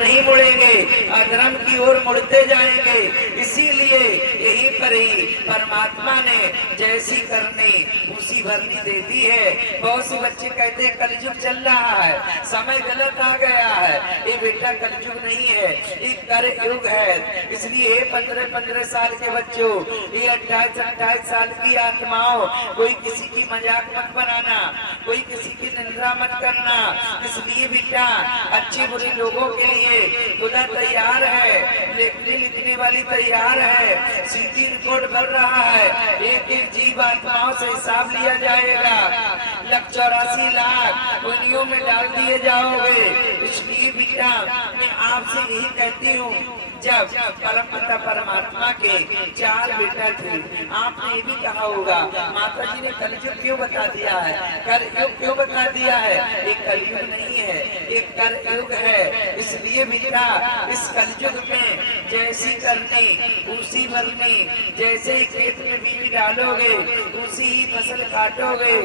नहीं मुड़ेंगे, अधर्म की ओर मुड़ते जाएंगे। इसीलिए यहीं पर ही परमात्मा ने जैसी करनी उसी भरनी दे दी है। बहुत से बच्चे कहते हैं कलयुग चल रहा है, समय गलत आ गया है। ये बेटा कलयुग नहीं है, ये कर युग है। इसलिए 15-15 साल के बच्चों, ये 28-28 साल की आत्माओं, कोई किसी की मजाक मत बनाना, कोई किसी की निंदा मत करना। इसलिए बेटा अच्छे बुरे लोगों के लिए खुदा तैयार है, लिखने वाली तैयार है, सीधी रिपोर्ट भर रहा है। एक एक जीव आत्माओं से हिसाब लिया जाएगा। 184,00,000 दुनियों में डाल दिए जाओगे। इसलिए बेटा मैं आपसे यही कहती हूँ, जब परमपिता परमात्मा के 4 बेटा थे, आपने ये भी कहा होगा माता जी ने कलयुग क्यों बता दिया है, कलयुग क्यों बता दिया है? ये कलयुग नहीं है, ये कलयुग है। इसलिए बेटा इस कलयुग में जैसी करनी उसी भरनी, जैसे ही खेत में बीज डालोगे उसी ही फसल काटोगे,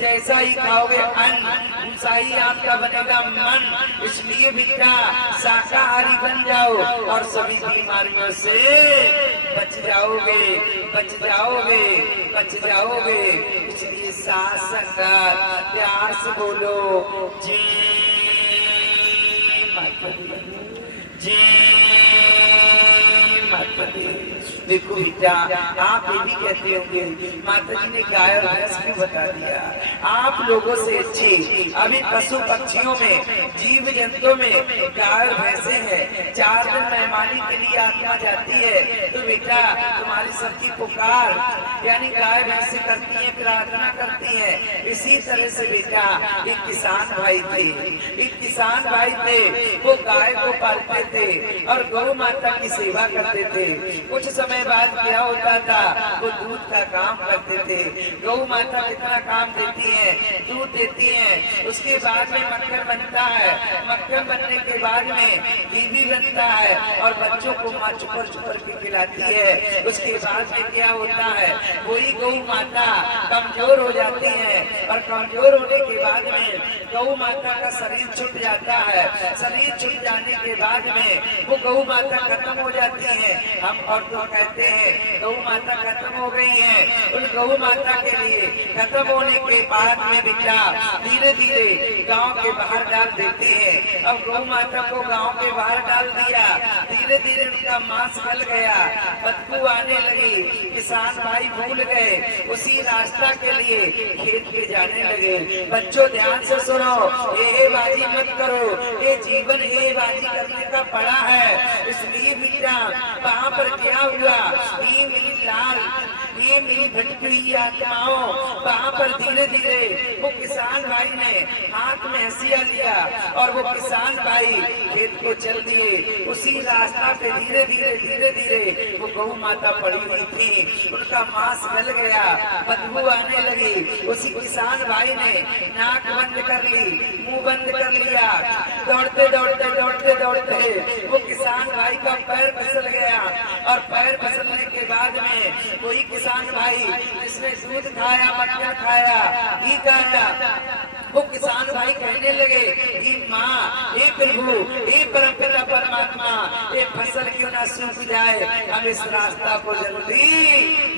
जैसा ही खाओगे अन्न उसा ही आपका बनेगा मन। इसलिए बेटा शाकाहारी बन जाओ और सभी बीमारियों से बच जाओगे, बच जाओगे, बच जाओगे। इसलिए साथ संगत प्यार से बोलो जी माता दी, जी माता दी। देखो बेटा आप ये भी कहते होंगे माता जी ने गाय और भैंस क्यों बता दिया? आप लोगों से अच्छी अभी पशु पक्षियों में, जीव जंतुओं में गाय और भैंसे हैं। 4 दिन मेहमानी के लिए आत्मा जाती है तो बेटा तुम्हारी सबकी पुकार यानी गाय भैंसे करती है, प्रार्थना करती है। इसी तरह से बेटा एक किसान भाई थे, एक किसान भाई थे, वो गाय को पालते थे और गौ माता की सेवा करते थे। कुछ समय बाद क्या होता था, वो दूध का काम करते थे। गौ माता कितना काम देती है, दूध देती है, उसके बाद में मक्खन बनता है, मक्खन बनने के बाद में घी बनता है और बच्चों को माँ चुपर चुपर के खिलाती है। उसके बाद में क्या होता है, वही गौ माता कमजोर हो जाती है और कमजोर होने के बाद में गौ माता का शरीर छूट जाता है। शरीर छूट जाने के बाद में वो गौ माता खत्म हो जाती है। हम और तो कहते हैं गौ माता खत्म हो गई है। उन गौ माता के लिए खत्म होने के बाद में बेटा धीरे धीरे गांव के बाहर डाल देते हैं। अब गौ माता को गांव के बाहर डाल दिया, धीरे धीरे उनका मांस गल गया, बदबू आने लगी। किसान भाई भूल गए, उसी रास्ता के लिए खेत पे जाने लगे। बच्चों ध्यान से सुनो, ये बाजी मत करो, ये जीवन ये बाजी करने का पड़ा है। इसलिए बेटा वहाँ पर क्या हुआ, ये मेरी लाल, ये मेरी भटकी हुई आत्माओं, वहाँ पर धीरे धीरे वो किसान भाई ने हाथ में हंसिया लिया और वो किसान भाई खेत को चल दिए। उसी रास्ता पे धीरे धीरे धीरे धीरे वो गौ माता पड़ी हुई थी, उनका मांस गल गया, बदबू आने लगी। उसी किसान भाई ने नाक बंद कर ली, मुंह बंद कर लिया। दौड़ते दौड़ते दौड़ते दौड़ते वो किसान भाई का पैर फिसल गया और पैर फिसलने के बाद में कोई किसान भाई जिसने दूध खाया, मक्खन खाया, घी खाया, वो किसान भाई कहने लगे कि माँ, हे प्रभु, हे परमपिता परमात्मा, ये फसल क्यों ना सूख जाए, हम इस रास्ता को जल्दी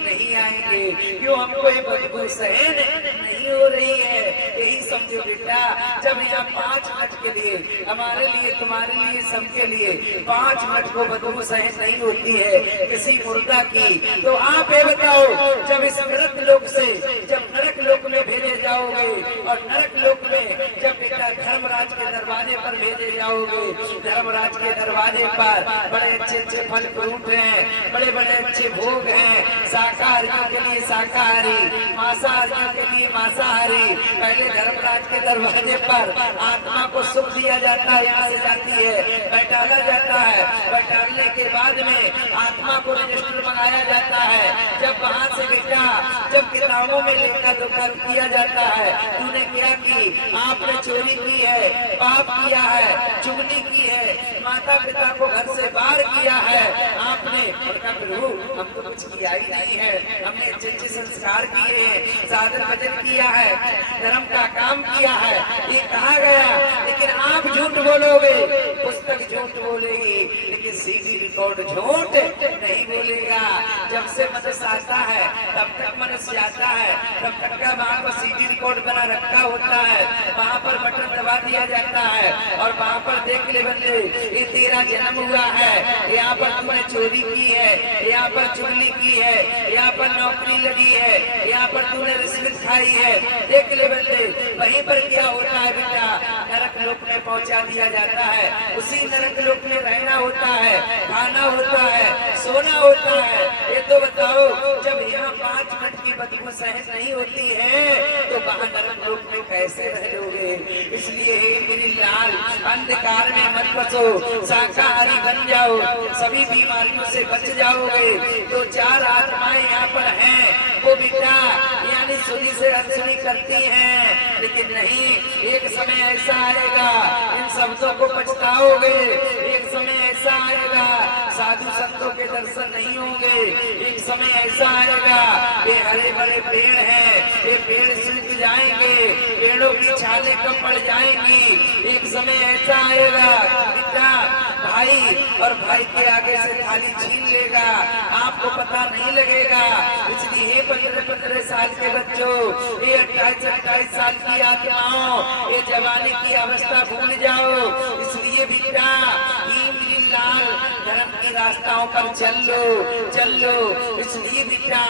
नहीं आएंगे, क्यों हमको ये बदबू सहन नहीं हो रही है। यही समझो बेटा, जब यहाँ 5 मिनट के लिए हमारे लिए, तुम्हारे लिए, सबके लिए 5 मिनट को बदबू सहन नहीं होती है किसी मुर्दा की, तो आप ये बताओ जब इस मृत लोक से जब नरक लोक में भेजे जाओगे और नरक लोक में जब बेटा धर्मराज के दरवाजे पर भेजे जाओगे, धर्मराज के दरवाजे पर बड़े अच्छे अच्छे फल फ्रूट हैं, बड़े बड़े अच्छे भोग हैं, शाकाहारियों के लिए शाकाहारी, मांसाहारियों के लिए मांसाहारी। पहले धर्मराज के दरवाजे पर आत्मा को सुख दिया जाता है, यहाँ से जाती है, बैठाला जाता है, बैठालने के बाद में आत्मा को रजिस्टर मंगाया जाता है। जब वहाँ से बेटा जब किताबों में लेखा जोखा किया जाता है, तूने क्या की, आपने चोरी की है, पाप किया है, चुगली की है, माता पिता को घर से बाहर किया है आपने, उनका प्रभु हमको कुछ किया ही नहीं है, हमने अच्छे अच्छे संस्कार किए हैं, साधन भजन किया है, धर्म का काम किया है, ये कहा गया। लेकिन आप झूठ बोलोगे, पुस्तक झूठ बोलेगी, लेकिन सीडी रिकॉर्ड झूठ नहीं बोलेगा। जब से मनुष्य आता है तब तक मनुष्य आता है, तब तक का वहाँ पर सीडी रिकॉर्ड बना रखा होता है, वहाँ पर बटन दबा दिया जाता है और वहाँ पर देख ले बंदे, ये तेरा जन्म हुआ है, यहाँ पर तूने चोरी की है, यहाँ पर चुगली की है, यहाँ पर नौकरी लगी है, यहाँ पर तूने रिश्वत खाई है, देख ले बंदे। वहीं पर क्या होता है बेटा, नरक लोक में पहुंचा दिया जाता है। उसी नरक लोक में रहना होता है, खाना होता है, सोना होता है। ये तो बताओ, जब यहाँ 5 मिनट की बदबू सहन नहीं होती है तो वहाँ नरक लोक में कैसे रह लोगे। इसलिए हे मेरी लाल, अंधकार में मत बचो, शाकाहारी बन जाओ, सभी बीमारियों से बच जाओगे। तो 4 आत्माएं यहाँ पर हैं, वो बेटा यानी सुनी से अनसुनी करती हैं, लेकिन नहीं, एक समय ऐसा आएगा इन शब्दों को पछताओगे। एक समय ऐसा आएगा साधु संतों के दर्शन नहीं होंगे। एक समय ऐसा आएगा, ये हरे भरे पेड़ हैं, ये पेड़ सूख जाएंगे, पेड़ों की छालें कम पड़ जाएंगी। एक समय ऐसा आएगा बेटा, भाई और भाई के आगे से थाली छीन लेगा, आपको पता नहीं लगेगा। इसलिए 15-15 साल के बच्चों, ये 28-28 साल की आत्माओं, ये जवानी की अवस्था भूल जाओ। इसलिए बेटा लाल धर्म के रास्ताओं पर चल लो। इसलिए बेटा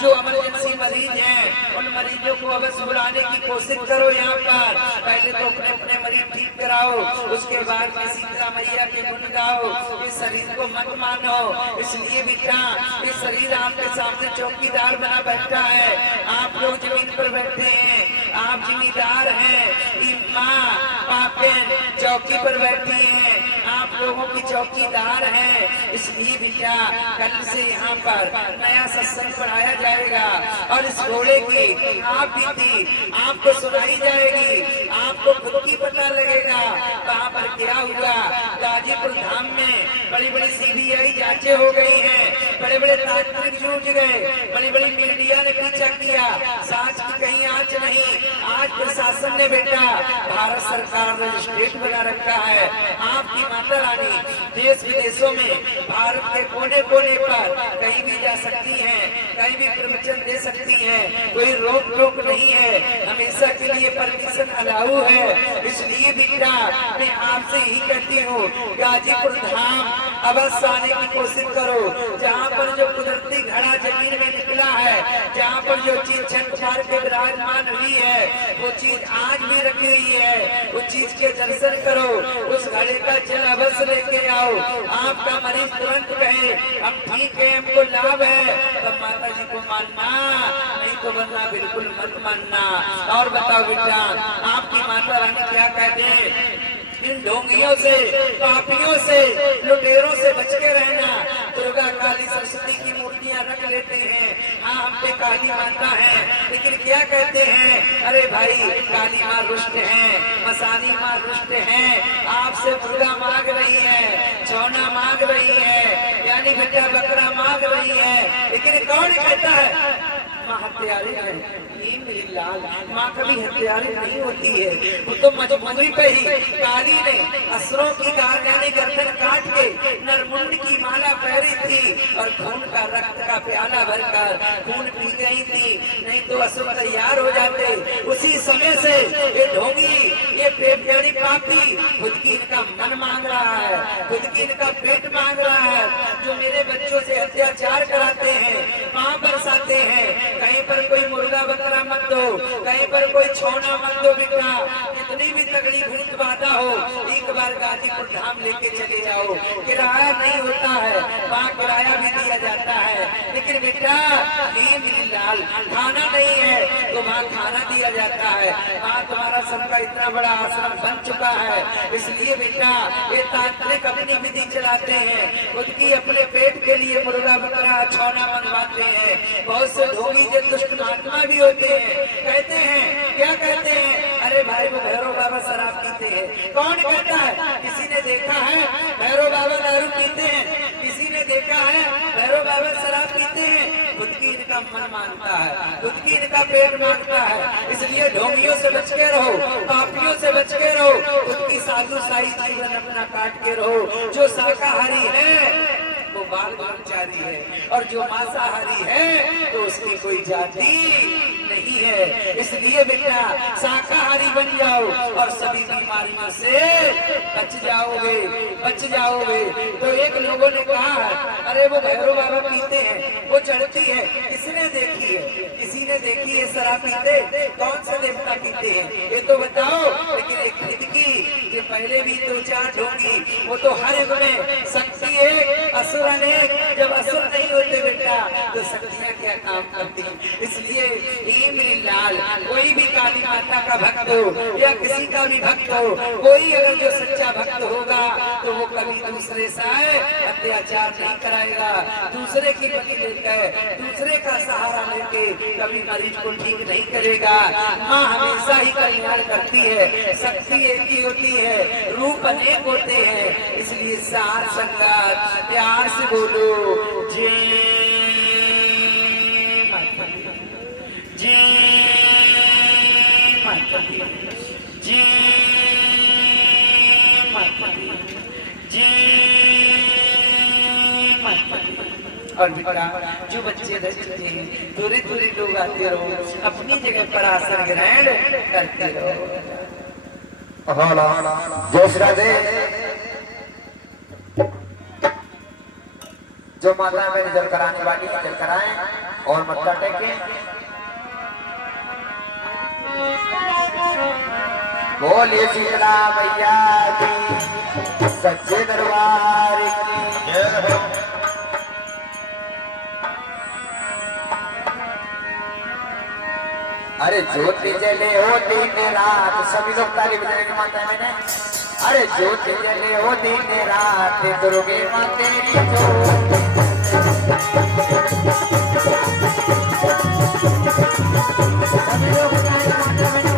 जो इमरजेंसी मरीज हैं, उन मरीजों को अवश्य बुलाने की कोशिश करो। यहाँ पर पहले तो अपने अपने मरीज ठीक कराओ, उसके बाद में सीता मैया के गुण गाओ। इस शरीर को मत मानो। इसलिए बेटा ये शरीर आपके सामने चौकीदार बना बैठा है, आप लोग जमीन पर बैठे हैं, आप जिम्मेदार हैं। माँ पापेन चौकी पर बैठी है, आप लोगों की चौकीदार हैं। इसलिए बेटा कल से यहाँ पर नया सत्संग पढ़ाया जाएगा और इस घोड़े की आप बीती आपको सुनाई जाएगी, आपको खुद की पता लगेगा वहाँ पर क्या हुआ। गाजीपुर धाम में बड़ी बड़ी सीबीआई जांचें हो गई हैं, बड़े बड़े तांत्रिक जूझ गए, बड़ी बड़ी मीडिया ने पीछा किया, सांच की कहीं आंच नहीं। आज प्रशासन ने बेटा, भारत सरकार ने स्टेट बना रखा है। आपकी माता रानी देश विदेशों में भारत के कोने कोने पर कहीं भी जा सकती हैं, कहीं भी प्रवचन दे सकती हैं, कोई रोक टोक नहीं है, हमेशा के लिए परमिशन अलाउ है। इसलिए बेटा मैं आपसे ही कहती हूँ, गाजीपुर धाम अवश्य आने की कोशिश करो। जहाँ पर जो कुदरती घड़ा जमीन में निकला है, जहाँ पर जो चीज छत मार के विराजमान हुई है, वो चीज आज भी रखी हुई है, उस चीज के दर्शन करो, उस घड़े का जल अवश्य लेके आओ। आपका मरीज तुरंत कहे हम ठीक है, हमको लाभ है, तब माता जी को मानना, नहीं तो वरना बिल्कुल मत मानना। और बताओ बेटा आपकी माता रानी क्या कहते हैं, इन ढोंगियों से, पापियों से, लुटेरों से बच के रहना। दुर्गा काली सरस्वती की मूर्तियां रख लेते हैं, हाँ हम पे काली माता है, लेकिन क्या कहते हैं, अरे भाई काली माँ रुष्ट है, मसानी माँ रुष्ट है, आपसे दुर्गा मांग रही है, चौना मांग रही है, यानी बेटा बकरा मांग रही है। लेकिन कौन कहता है माँ हत्यारी है? लाल माँ कभी हत्यारी नहीं होती है, वो तो मजबूरी पे ही काली ने असुरों की यानी गर्दन काट के नरमुंड की माला पहरी थी और खून का रक्त का प्याला भरकर खून पी गई थी, नहीं तो असुर तैयार हो जाते। उसी समय से ये ढोंगी, ये पेट पापी खुद की इनका मन मांग रहा है, खुद की इनका पेट मांग रहा है। जो मेरे बच्चों से अत्याचार कराते हैं, पाँव बरसाते हैं, कहीं पर कोई मुर्गा बकरा मत दो, कहीं पर कोई छोना मत दो बेटा, कितनी भी तगड़ी भूत बाधा हो, एक बार गाजीपुर धाम लेके चले जाओ। किराया नहीं होता है, वहाँ किराया भी दिया जाता है, लेकिन बेटा लाल खाना नहीं है तो वहाँ खाना दिया जाता है। वहाँ तुम्हारा सबका इतना बड़ा आश्रम बन चुका है, इसलिए बेटा ये तांत्रिक अपनी विधि चलाते हैं, खुद की अपने पेट के लिए मुर्गा बकरा छौना मनवाते हैं। बहुत से ढोंगी जो दुष्ट महात्मा भी होते हैं, कहते हैं क्या कहते हैं, अरे भाई वो भैरव बाबा शराब पीते हैं। कौन कहता है? किसी ने देखा है भैरव बाबा दारू पीते हैं? किसी ने देखा है भैरव बाबा शराब पीते हैं? खुद की इनका इनका मन मानता है, खुद की इनका पेट मांगता है। इसलिए ढोंगियों से बच के रहो, पापियों से बच के रहो, खुद की साधुशाही जीवन अपना काट के रहो। जो शाकाहारी है वो बाल ब्रह्मचारी है, और जो मांसाहारी है तो उसकी कोई जाति नहीं है। इसलिए बेटा शाकाहारी बन जाओ और सभी बीमारियों से बच जाओगे, बच जाओगे। तो एक लोगों ने कहा, अरे वो भैरव बाबा पीते हैं, वो चढ़ती है, किसने देखी है? किसी ने देखी है शराब पीते? कौन सा देवता पीते हैं ये तो बताओ। लेकिन एक की जो पहले भी दो चार ढोंगी, वो तो हर एक में शक्ति है, असुर अनेक। जब असुर नहीं होते बेटा तो शक्तियाँ क्या काम करती। इसलिए लाल कोई भी काली माता का भक्त हो या किसी का भी भक्त हो, कोई अगर जो सच्चा भक्त होगा तो वो कभी दूसरे से अत्याचार नहीं कराएगा, दूसरे की बलि लेकर, दूसरे का सहारा लेके कभी मरीज को ठीक नहीं करेगा। माँ हमेशा ही कल्याण करती है, शक्ति एक ही होती है, रूप अनेक होते हैं। इसलिए साथ संगत प्यार से बोलो जय जी माता दी, जी माता दी, जी माता दी। और बेटा जो बच्चे रह चुके हैं, दूरी दूरी लोग आते रहो, अपनी जगह पर आसन ग्रहण करते रहो। जय श्री राधे। जो माता में जल कराने वाली जल कराएं और मत्था टेकें। बोलिए शीतला मैया की, सच्चे दरबार की जय हो। अरे ज्योति जले हो दिन रात, सभी लोग ताली बजाएंगे माता मैंने। अरे ज्योति जले हो दिन रात, दुर्गे माँ तेरी ज्योति। सभी लोग बताएंगे माता मैंने,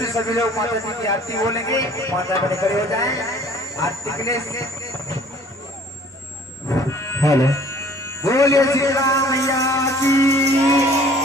से सभी लोग माता जी की आरती बोलेंगे। माता बने खड़े हो जाएं आरती के लिए। हेलो बोलिए श्री राम मैया की।